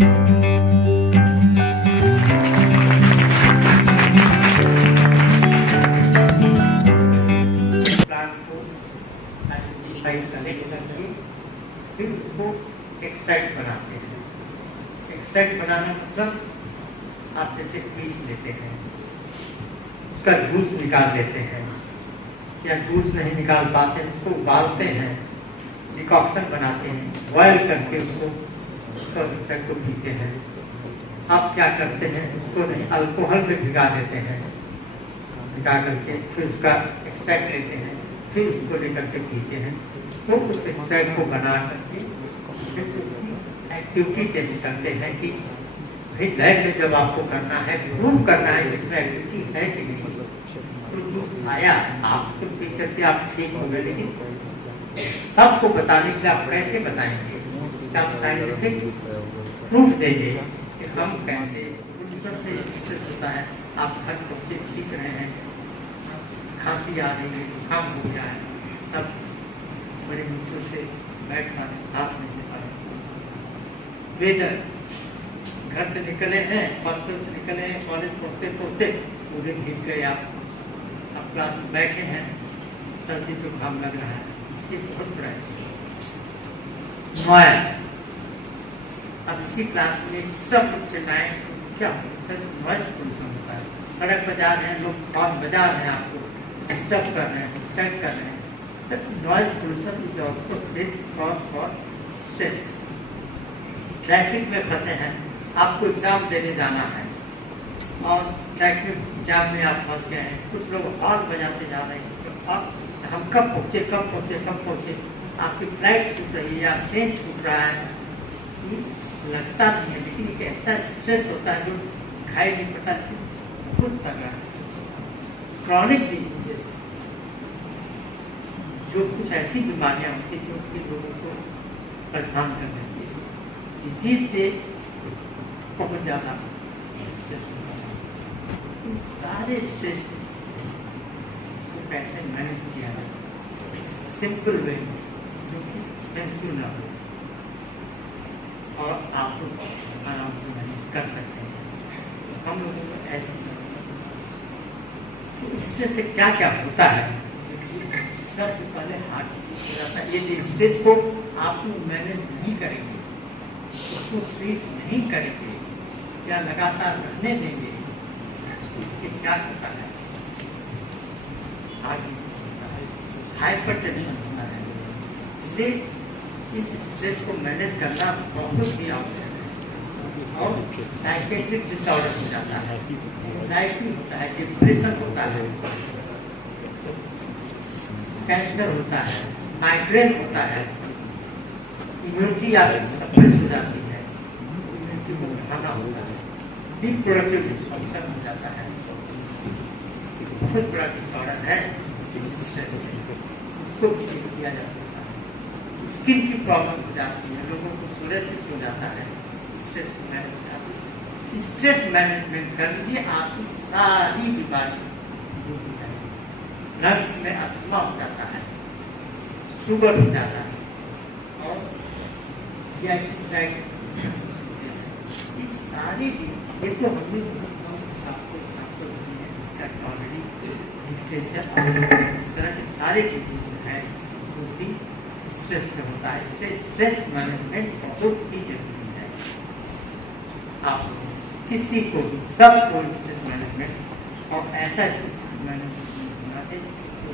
Plant को identify करके फिर उसको एक्सट्रैक्ट बनाते हैं। एक्सट्रैक्ट बनाना मतलब आप जैसे पीस लेते हैं, उसका जूस निकाल लेते हैं, या जूस नहीं निकाल पाते उसको उबालते हैं, डिकॉक्शन बनाते हैं, बॉयल करके उसको मिक्सर को पीते हैं। आप क्या करते हैं, उसको नहीं अल्कोहल में भिगा देते हैं, भिगा करके फिर उसका एक्सट्रैक्ट लेते हैं, फिर उसको लेकर के पीते हैं। तो उस एक्सट्रैक्ट को बना करके एक्टिविटी टेस्ट करते हैं कि भाई लैब में जब आपको करना है, प्रूव करना है इसमें एक्टिविटी है कि नहीं। तो आया आप तो पी करके आप ठीक हो गए, लेकिन सबको बताने के लिए आप कैसे बताएंगे? आप साइंटिफिक प्रूफ देंगे कि हम कैसे से स्ट्रेस होता है। आप हर बच्चे सीख रहे हैं, खांसी आ रही है, जुकाम हो गया है, सब बड़े मुश्किल से बैठ पा रहे, सांस नहीं ले पा रहे। वेदर घर से निकले हैं, हॉस्टल से निकले हैं, कॉलेज पढ़ते पढ़ते पूरे गिर गए, आप क्लास में बैठे हैं, सर्दी जुकाम लग रहा है, इससे बहुत बड़ा नॉइज। अब इसी क्लास में सब लोग चिल्लाएं, क्या नॉइज पोल्यूशन होता है। सड़क पर जा रहे हैं लोग, हॉर्न बजा रहे हैं, आपको डिस्टर्ब कर रहे हैं, डिस्ट्रैक्ट कर रहे हैं। Noise pollution is also great cause for stress. Traffic में फंसे हैं, आपको एग्जाम देने जाना है और ट्रैफिक जाम में आप फंस गए हैं, कुछ लोग हॉर्न बजाते जा रहे हैं, हम कब पहुँचे कब पहुँचे कब पहुँचे, आपकी फ्लाइट छूट रही है या ट्रेन छूट रहा है, लगता नहीं है। लेकिन एक ऐसा स्ट्रेस होता है जो दिखाई नहीं पड़ता, बहुत तगड़ा क्रॉनिक डिजीज, जो कुछ ऐसी बीमारियां होती है जो कि लोगों को परेशान कर देती है। इस डिजीज से बहुत ज्यादा स्ट्रेस होता है। सारे स्ट्रेस को कैसे मैनेज किया जाए सिंपल वे, जो कि एक्सपेंसिव ना हो और आप लोग आराम से मैनेज कर सकते हैं। हम लोगों को ऐसे तो स्ट्रेस से क्या क्या होता है, सबसे पहले हार्ट डिजीज हो जाता है। ये स्ट्रेस को आप लोग मैनेज नहीं करेंगे, उसको ट्रीट नहीं करेंगे या लगातार रहने देंगे, इससे क्या होता है, हार्ट डिजीज होता है, हाइपरटेंशन होता है। इसलिए इस स्ट्रेस को मैनेज करना बहुत ही आवश्यक है। और साइकेट्रिक डिसऑर्डर हो जाता है, एंजाइटी होता है, डिप्रेशन होता है, कैंसर होता है, माइग्रेन होता है, इम्यूनिटी आपकी सप्रेस हो जाती है, इम्यूनिटी को बढ़ाना होता है, रिप्रोडक्टिव डिसफंक्शन हो जाता है। बहुत बड़ा डिसऑर्डर है इस स्ट्रेस से, उसको ठीक किया जा सकता है। स्किन की प्रॉब्लम हो जाती है, लोगों को सोरियासिस हो जाता है, स्ट्रेस मैनेज करना। स्ट्रेस मैनेजमेंट कर लीजिए, आपकी सारी बीमारी दूर हो जाएगी। लंग्स में अस्थमा हो जाता है, शुगर हो जाता है और ये सारी ये तो हमने आपको जिसका ऑलरेडी लिटरेचर इस तरह के सारे डिजीज हैं जो कि स्ट्रेस से होता है। स्ट्रेस मैनेजमेंट बहुत ही जरूरी है। आप किसी को भी, सबको स्ट्रेस मैनेजमेंट और ऐसा मैनेजमेंट होना चाहिए जिसको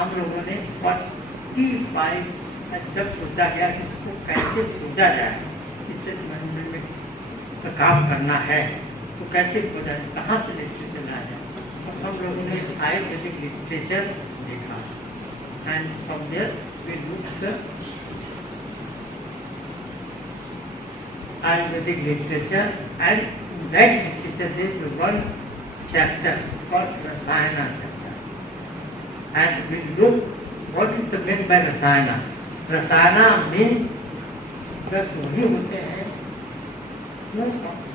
हम लोगों ने 45 जब सोचा गया कि इसको कैसे खोजा जाए, स्ट्रेस मैनेजमेंट में काम करना है तो कैसे खोजा जाए, कहाँ से लिटरेचर लाया जाए, तो हम लोगों ने आयुर्वेदिक लिटरेचर देखा and from there we look the Ayurvedic literature, and in that literature there is one chapter, it's called Rasayana chapter, and we look what is the meant by Rasayana. Rasayana means the जो होते हैं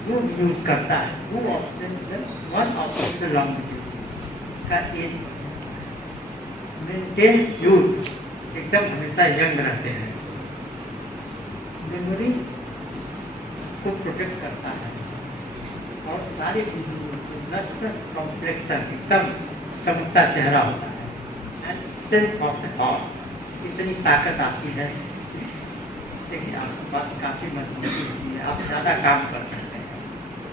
वो use करता है, वो option one option the longitude, इसका as maintains youth, एकदम हमेशा यंग रहते हैं, मेमोरी को प्रोटेक्ट करता है और सारे कॉम्प्लेक्स एकदम चमकता चेहरा होता है। And strength of the horse, इतनी ताकत आती है इससे कि आपके पास काफी मजबूती होती है, आप ज्यादा काम कर सकते हैं।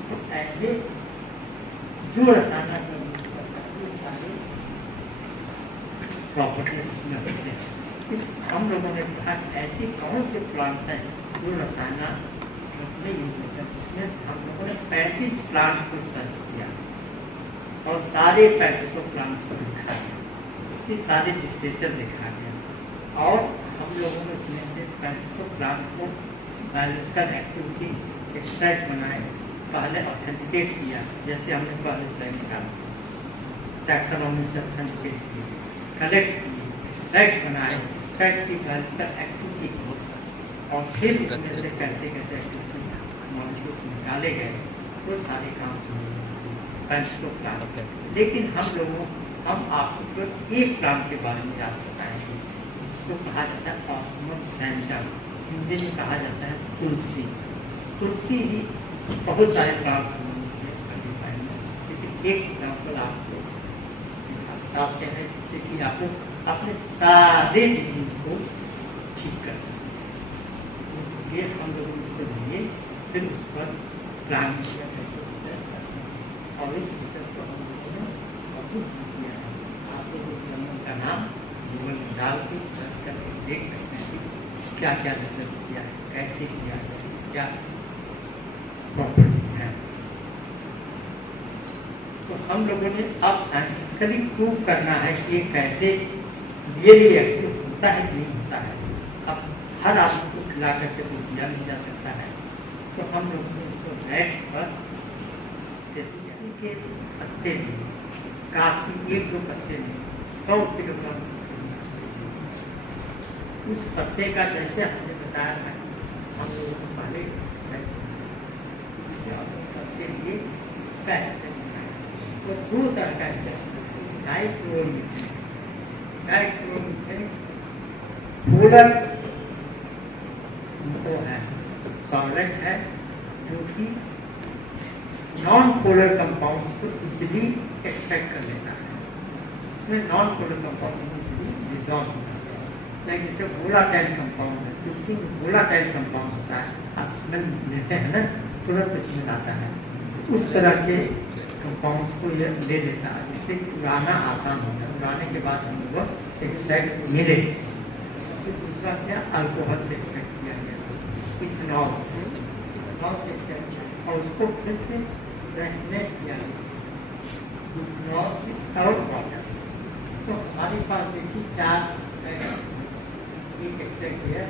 तो ऐसे जो रसायन सारे प्रॉपर्टीज उसमें होते हैं। इस हम लोगों ने कहा ऐसी कौन से प्लांट्स हैं जो रसायन में यूज होते हैं, जिसमें हम लोगों ने 35 प्लांट को सर्च किया और सारे 35 प्लांट्स को लिखा गया, उसकी सारी लिटरेचर लिखा गया और हम लोगों ने उसमें से 35 प्लांट को बायोलॉजिकल एक्टिविटी एक्सट्रैक्ट बनाए, पहले ऑथेंटिकेट किया, जैसे हमने पहले स्लाइड निकाला, टैक्सोनॉमी से ऑथेंटिकेट किए, कलेक्ट किए, एक्सट्रैक्ट बनाए, एक्सट्रैक्ट की बायोलॉजिकल एक्टिविटी और फिर उसमें से कैसे कैसे एक्टिविटी मॉलिक्यूल्स निकाले गए, वो सारे काम प्लांट। लेकिन हम आपको एक प्लांट के बारे में याद बताएंगे, जिसको कहा जाता है ऑस्मम सैंडम, हिंदी में कहा जाता है तुलसी। तुलसी ही बहुत सारे प्लांट्स लेकिन एक एग्जाम्पल आपको बताते हैं जिससे कि आप अपने सारे डिजीज को ठीक कर सकते हैं। इसलिए हम लोग उसको लिए फिर उस पर प्लान और इस रिसर्च को हम लोगों ने पब्लिश किया है। आप लोगों जर्नल का नाम गूगल में डाल के सर्च करके देख सकते हैं कि क्या क्या रिसर्च किया है, कैसे किया है, क्या प्रॉपर्टीज हैं। तो हम लोगों ने अब साइंटिफिकली प्रूव करना है कि ये कैसे रियली एक्टिव होता है कि नहीं होता है। अब हर आदमी को खिला करके तो दिया नहीं जा सकता है, तो हम लोगों ने इसको रैट्स पर किसी के पत्ते में काफी 1-2 पत्ते में 100 किलोग्राम उस पत्ते का, जैसे हमने बताया था हम लोगों को पहले पत्ते लिए उसका तो 2 तरह का डाइक्लोरोमीथेन पोलर तो है, सॉल्वेंट है जो कि नॉन पोलर कंपाउंड्स को इजीली एक्सट्रैक्ट कर लेता है। इसमें non polar compound easily dissolve होता है, लाइक जैसे वोलाटाइल कंपाउंड है, तुलसी में वोलाटाइल कंपाउंड होता है, आप स्मेल लेते हैं ना तुरंत स्मेल आता है, उस तरह के कंपाउंड्स को ये ले लेता है, जिससे उड़ाना आसान होता है। उड़ाने के बाद हम लोग एक्सट्रैक्ट मिले। फिर दूसरा क्या, अल्कोहल से एक्सट्रैक्ट किया गया, इथेनॉल से एक्सट्रैक्ट किया और उसको फिर से फ्रैक्शनेट किया गया इथेनॉल से और वाटर से। तो हमारे पास देखिए 4 एक एक्सट्रैक्ट किया,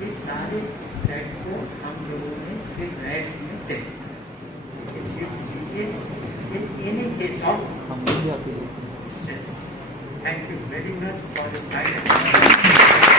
ये सारे एक्सट्रैक्ट को हम लोगों ने फिर रैट्स में टेस्ट किया। In case of stress. Thank you very much for your time.